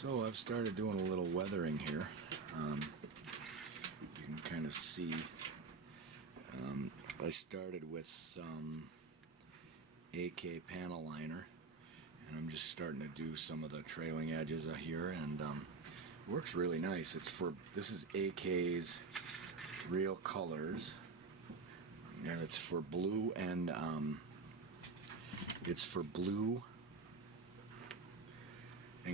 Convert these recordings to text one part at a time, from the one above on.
So I've started doing a little weathering here. You can kind of see I started with some AK panel liner, and I'm just starting to do some of the trailing edges here, and works really nice. This is AK's Real Colors, and it's for blue and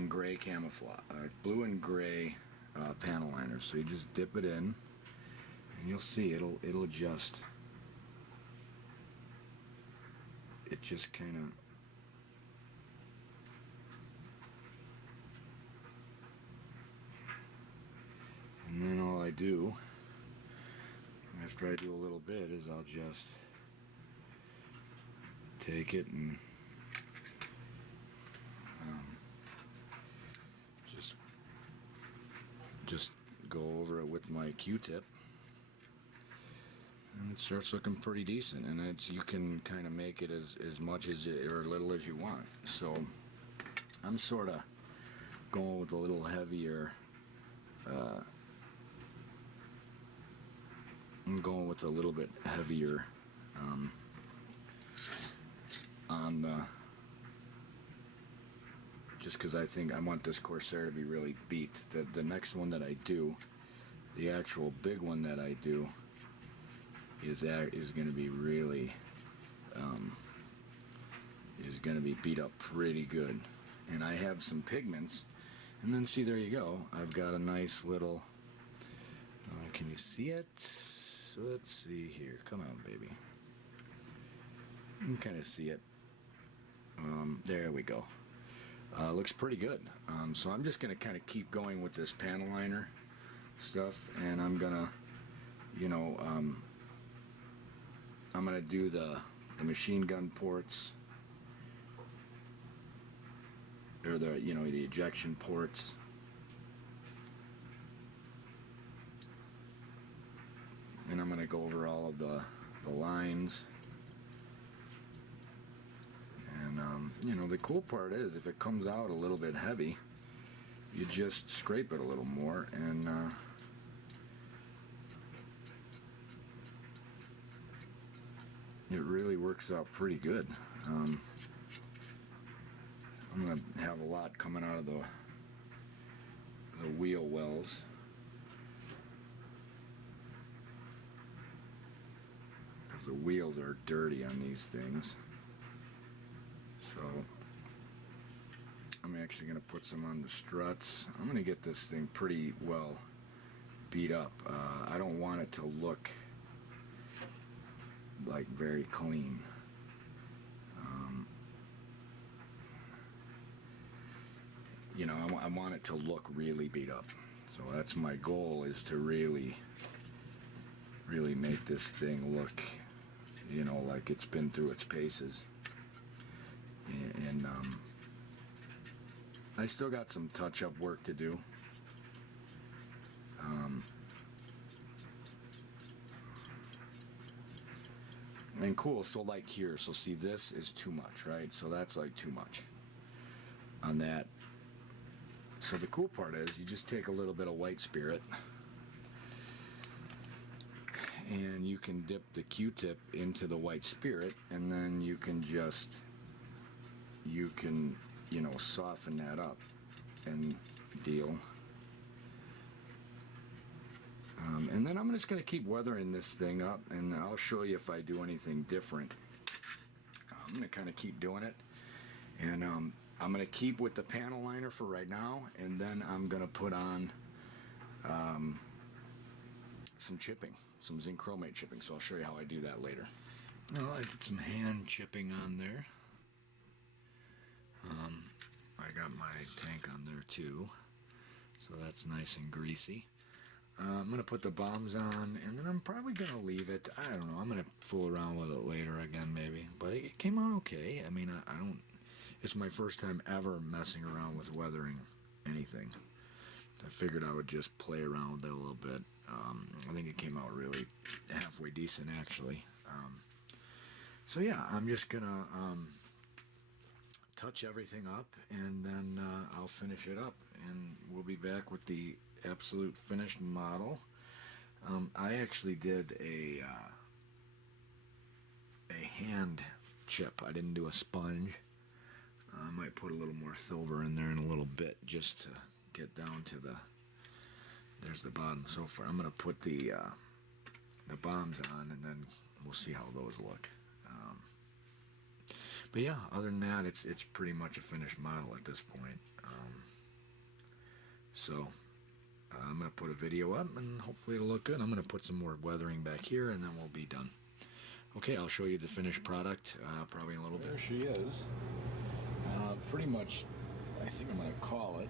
gray camouflage, blue and gray panel liner. So you just dip it in, and you'll see it'll adjust. It just kind of and then all I do after I do a little bit is I'll just take it and just go over it with my Q-tip, and it starts looking pretty decent. And you can kind of make it as much as or little as you want. So I'm sort of going with a little heavier. I'm going with a little bit heavier on the, just because I think I want this Corsair to be really beat. The next one that I do, the actual big one that I do, is going to be really is going to be beat up pretty good. And I have some pigments, and then see, there you go. I've got a nice little. Can you see it? Let's see here. Come on, baby. You can kind of see it. There we go. Looks pretty good. So I'm just going to kind of keep going with this panel liner stuff, and I'm going to, I'm going to do the machine gun ports, or the ejection ports. And I'm going to go over all of the lines. And, the cool part is, if it comes out a little bit heavy, you just scrape it a little more, and it really works out pretty good. I'm going to have a lot coming out of the wheel wells. The wheels are dirty on these things, so I'm actually going to put some on the struts. I'm going to get this thing pretty well beat up. I don't want it to look like very clean. I want it to look really beat up. So that's my goal, is to really make this thing look like it's been through its paces. And I still got some touch-up work to do. And cool, so like here, so see, this is too much, right? So that's like too much on that. So the cool part is, you just take a little bit of white spirit, and you can dip the Q-tip into the white spirit, and then you can soften that up and deal. And then I'm just going to keep weathering this thing up, and I'll show you if I do anything different. I'm going to kind of keep doing it, and I'm going to keep with the panel liner for right now, and then I'm going to put on some chipping, some zinc chromate chipping, so I'll show you how I do that later. Well, I did some hand chipping on there. I got my tank on there too, so that's nice and greasy. I'm going to put the bombs on, and then I'm probably going to leave it. I don't know, I'm going to fool around with it later again maybe, but it came out okay. I mean, I don't, it's my first time ever messing around with weathering anything. I figured I would just play around with it a little bit. I think it came out really halfway decent, actually. So yeah, I'm just gonna touch everything up, and then I'll finish it up, and we'll be back with the absolute finished model. I actually did a hand chip. I didn't do a sponge. I might put a little more silver in there in a little bit just to get down to there's the bottom so far. I'm going to put the bombs on, and then we'll see how those look. But yeah, other than that, it's pretty much a finished model at this point. So I'm going to put a video up, and hopefully it'll look good. I'm going to put some more weathering back here, and then we'll be done. Okay, I'll show you the finished product probably in a little bit. There she is. Pretty much, I think I'm going to call it.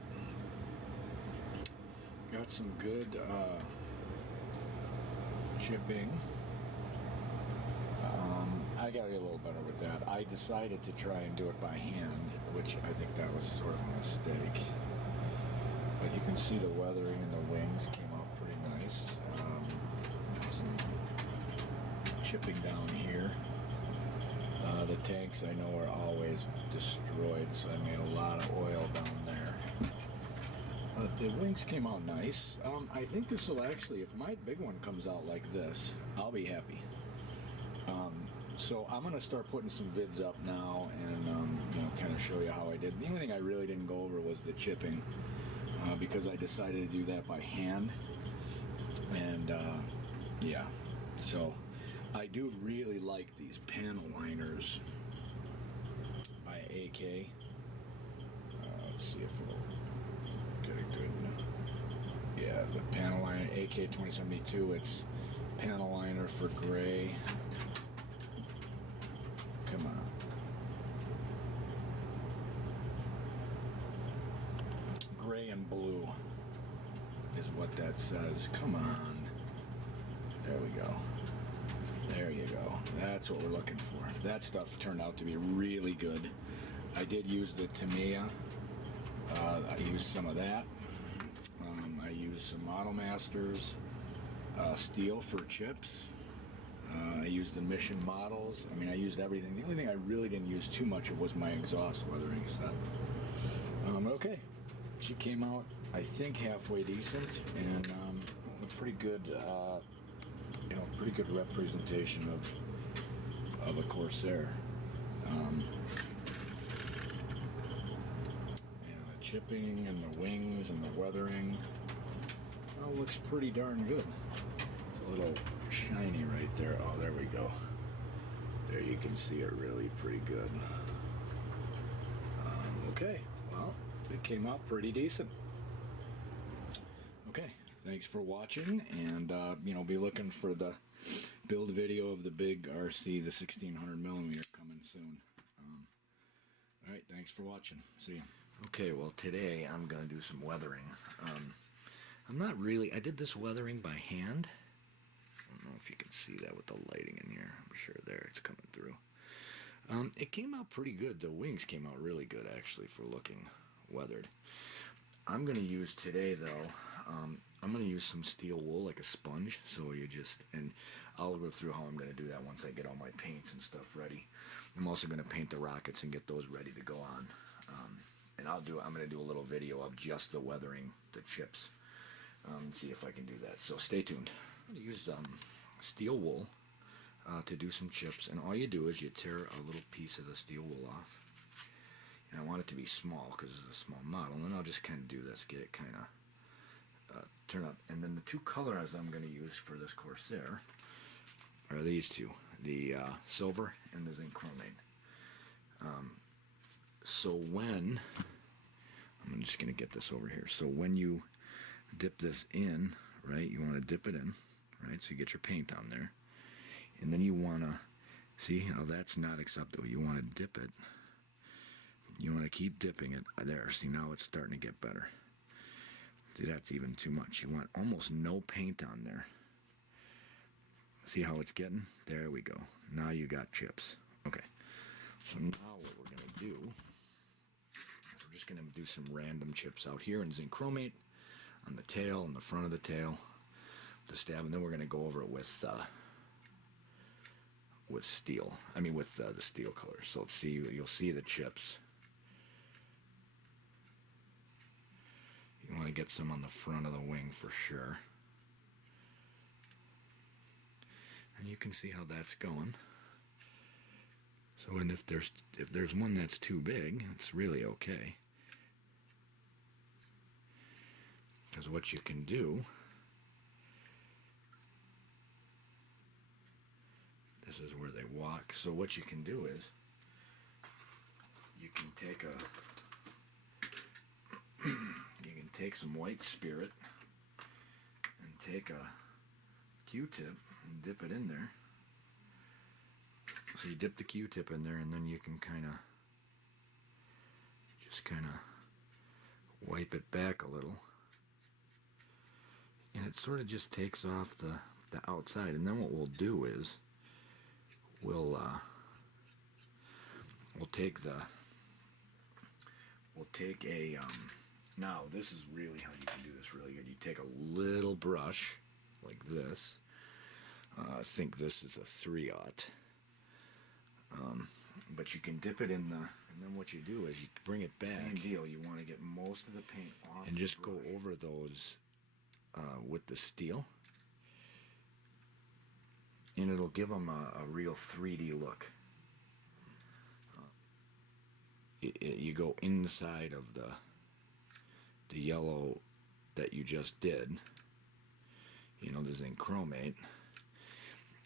Got some good chipping. I got to get a little better with that. I decided to try and do it by hand, which I think that was sort of a mistake. But you can see the weathering and the wings came out pretty nice. Got some chipping down here. The tanks I know are always destroyed, so I made a lot of oil down there. But the wings came out nice. I think this will actually, if my big one comes out like this, I'll be happy. So I'm going to start putting some vids up now and kind of show you how I did. The only thing I really didn't go over was the chipping because I decided to do that by hand. And yeah, so I do really like these panel liners by AK. Let's see if we'll get a good. Yeah, the panel liner AK 2072. It's panel liner for gray. Come on. Gray and blue is what that says. Come on. There we go. There you go. That's what we're looking for. That stuff turned out to be really good. I did use the Tamiya. I used some of that. I used some Model Masters steel for chips. I used the Mission models. I mean, I used everything. The only thing I really didn't use too much of was my exhaust weathering set. Okay, she came out, I think, halfway decent, and a pretty good, pretty good representation of a Corsair. And the chipping and the wings and the weathering all looks pretty darn good. It's a little shiny right there. Oh, there we go. There you can see it really pretty good. Okay, well, it came out pretty decent. Okay, thanks for watching, and be looking for the build video of the big RC, the 1600mm coming soon. All right, thanks for watching. See you. Okay, well, today I'm gonna do some weathering. I did this weathering by hand. I don't know if you can see that with the lighting in here. I'm sure there it's coming through. It came out pretty good. The wings came out really good, actually, for looking weathered. I'm going to use today, though, I'm going to use some steel wool, like a sponge. So and I'll go through how I'm going to do that once I get all my paints and stuff ready. I'm also going to paint the rockets and get those ready to go on. And I'm going to do a little video of just the weathering, the chips. See if I can do that. So stay tuned. I'm going to use steel wool to do some chips, and all you do is you tear a little piece of the steel wool off. And I want it to be small because it's a small model, and I'll just kind of do this, get it kind of turn up. And then the two colors I'm going to use for this Corsair are these two, the silver and the zinc chromate. So when, I'm just going to get this over here. So when you dip this in, right, you want to dip it in, right, so you get your paint on there. And then you want to, see how that's not acceptable. You want to dip it. You want to keep dipping it. There, see, now it's starting to get better. See, that's even too much. You want almost no paint on there. See how it's getting? There we go. Now you got chips. Okay. So now what we're going to do, we're just going to do some random chips out here in zinc chromate on the tail, on the front of the tail, the stab, and then we're going to go over it with steel. I mean, with the steel color. So see, you'll see the chips You want to get some on the front of the wing for sure. And you can see how that's going. So, and if there's one that's too big, it's really okay. Because what you can do, this is where they walk. So what you can do is, you can take some white spirit and take a Q-tip and dip it in there. So you dip the Q-tip in there, and then you can just kind of wipe it back a little. And it sort of just takes off the outside. And then what we'll do is we'll take a now this is really how you can do this really good. You take a little brush like this. I think this is a 3/0. But you can dip it in the, and then what you do is you bring it back. Same deal. You want to get most of the paint off and just go over those with the steel, and it'll give them a real 3D look. You go inside of the yellow that you just did, you know, the zinc chromate,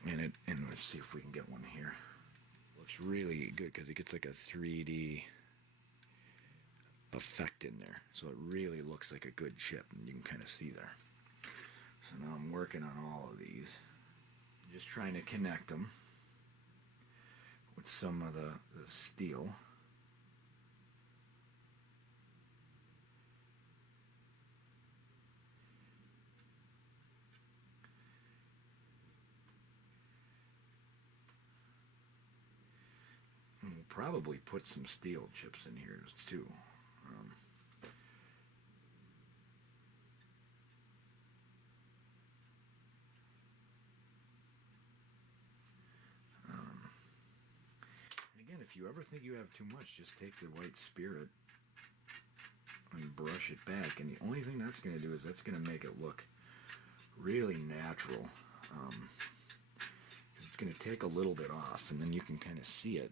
and let's see if we can get one here. Looks really good because it gets like a 3D effect in there, so it really looks like a good chip, and you can kind of see there. So now I'm working on all of these, just trying to connect them with some of the steel. And we'll probably put some steel chips in here too. Again, if you ever think you have too much, just take the white spirit and brush it back. And the only thing that's going to do is that's going to make it look really natural. It's going to take a little bit off, and then you can kind of see it,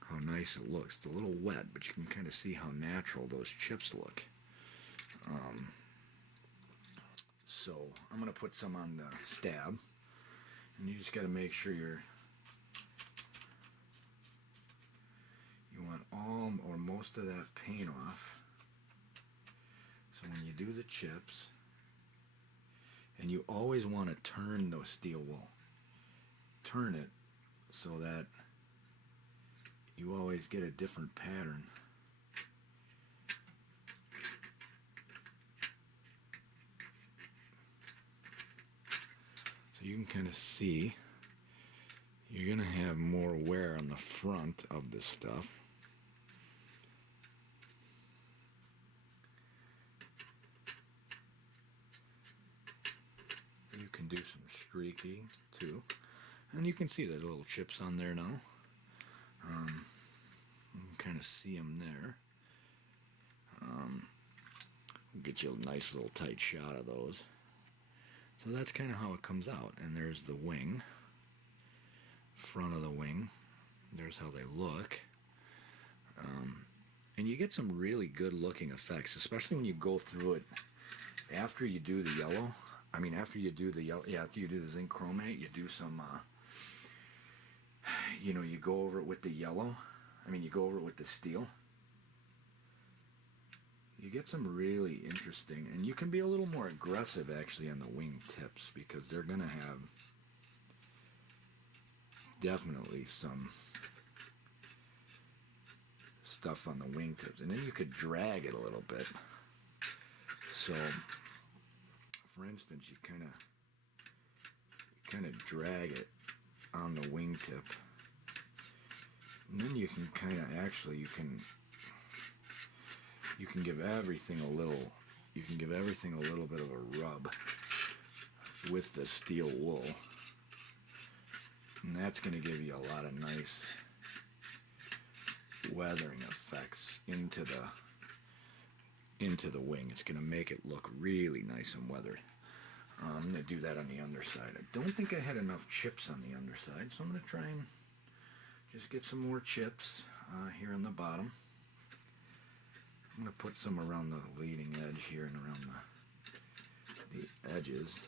how nice it looks. It's a little wet, but you can kind of see how natural those chips look. So I'm going to put some on the stab, and you just got to make sure you want all or most of that paint off. So when you do the chips, and you always want to turn those steel wool, turn it so that you always get a different pattern. So you can kind of see you're going to have more wear on the front of this stuff. You can do some streaking too. And you can see the little chips on there now. You can kind of see them there. We'll get you a nice little tight shot of those. So that's kind of how it comes out. And there's the wing. Front of the wing. There's how they look. And you get some really good looking effects, especially when you go through it after you do the yellow. I mean, after you do the yellow, after you do the zinc chromate, you do some, you know, you go over it with the yellow. I mean, you go over it with the steel. You get some really interesting, and you can be a little more aggressive actually on the wing tips, because they're going to have definitely some stuff on the wing tips, and then you could drag it a little bit. So for instance, you kind of drag it on the wingtip, and then you can kind of actually you can give everything a little bit of a rub with the steel wool, and that's going to give you a lot of nice weathering effects into into the wing. It's going to make it look really nice and weathered. I'm going to do that on the underside. I don't think I had enough chips on the underside, so I'm going to try and just get some more chips here on the bottom. I'm going to put some around the leading edge here and around the edges.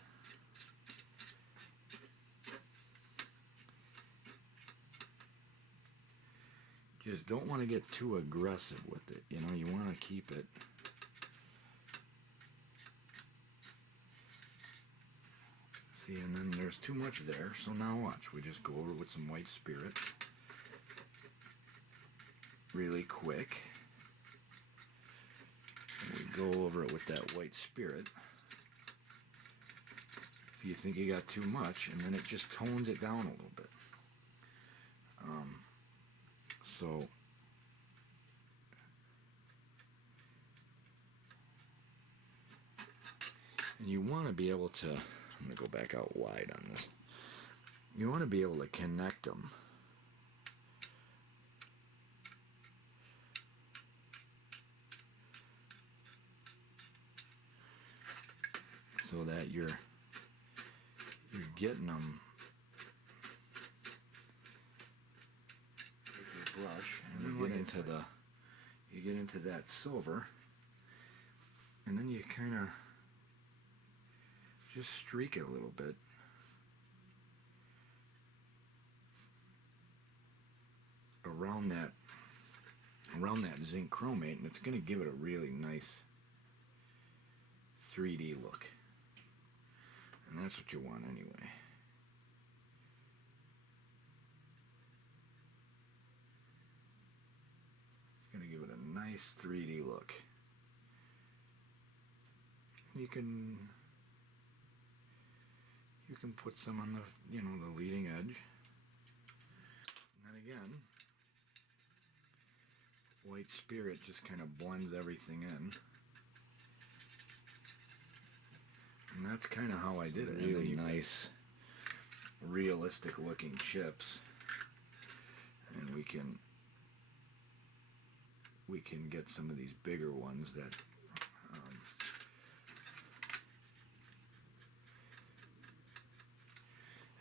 Just don't want to get too aggressive with it. You know, you want to keep it see, and then there's too much there, so now watch. We just go over with some white spirit really quick. And we go over it with that white spirit. If you think you got too much, and then it just tones it down a little bit. So and you want to be able to, I'm going to go back out wide on this. You want to be able to connect them so that you're getting them with your brush, and you get into that silver, and then you kind of just streak it a little bit. Around that zinc chromate, and it's going to give it a really nice 3D look. And that's what you want anyway. It's going to give it a nice 3D look. You can put some on the, the leading edge. And then again, white spirit just kind of blends everything in. And that's kind of how I did it. Really nice, realistic looking chips. And we can get some of these bigger ones that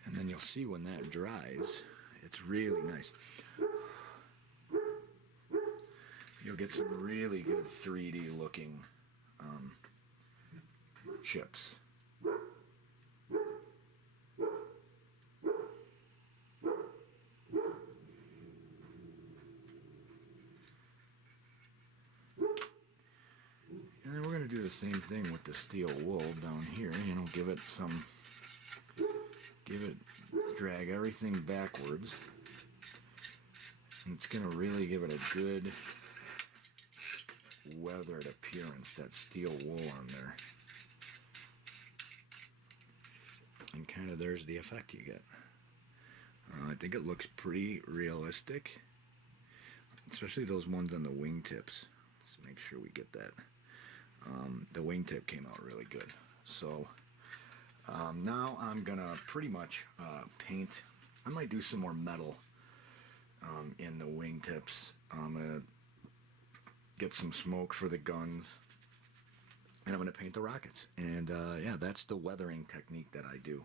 and then you'll see when that dries, it's really nice. You'll get some really good 3D looking chips. And then we're going to do the same thing with the steel wool down here. Drag everything backwards. And it's going to really give it a good weathered appearance, that steel wool on there. And kind of there's the effect you get. I think it looks pretty realistic, especially those ones on the wingtips. Let's make sure we get that. The wingtip came out really good. So now I'm gonna pretty much paint. I might do some more metal in the wingtips. I'm gonna get some smoke for the guns, and I'm gonna paint the rockets. And yeah, that's the weathering technique that I do.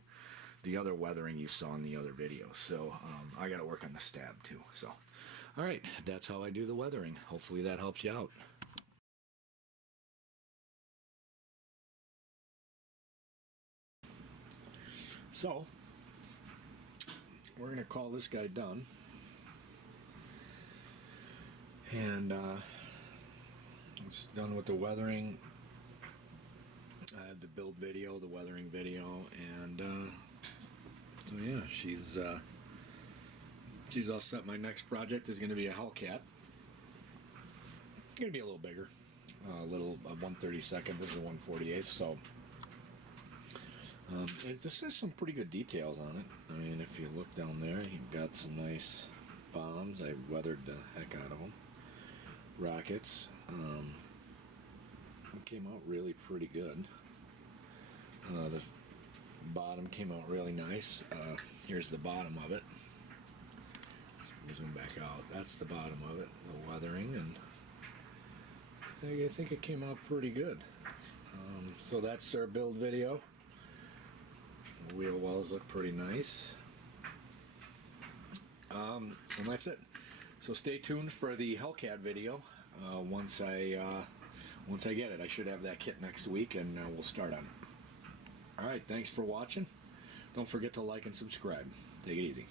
The other weathering you saw in the other video. So I gotta work on the stab too. So all right, that's how I do the weathering. Hopefully that helps you out. So we're going to call this guy done, and it's done with the weathering. I had the build video, the weathering video, and so yeah, she's all set. My next project is going to be a Hellcat. It's going to be a little bigger, a 1/32. This is a 1/48. So. This has some pretty good details on it. I mean, if you look down there, you've got some nice bombs. I weathered the heck out of them. Rockets. It came out really pretty good. The bottom came out really nice. Here's the bottom of it. Let's zoom back out. That's the bottom of it. The weathering, and I think it came out pretty good. So that's our build video. The wheel wells look pretty nice. And that's it. So stay tuned for the Hellcat video. Once I get it, I should have that kit next week, and we'll start on it. All right, thanks for watching. Don't forget to like and subscribe. Take it easy.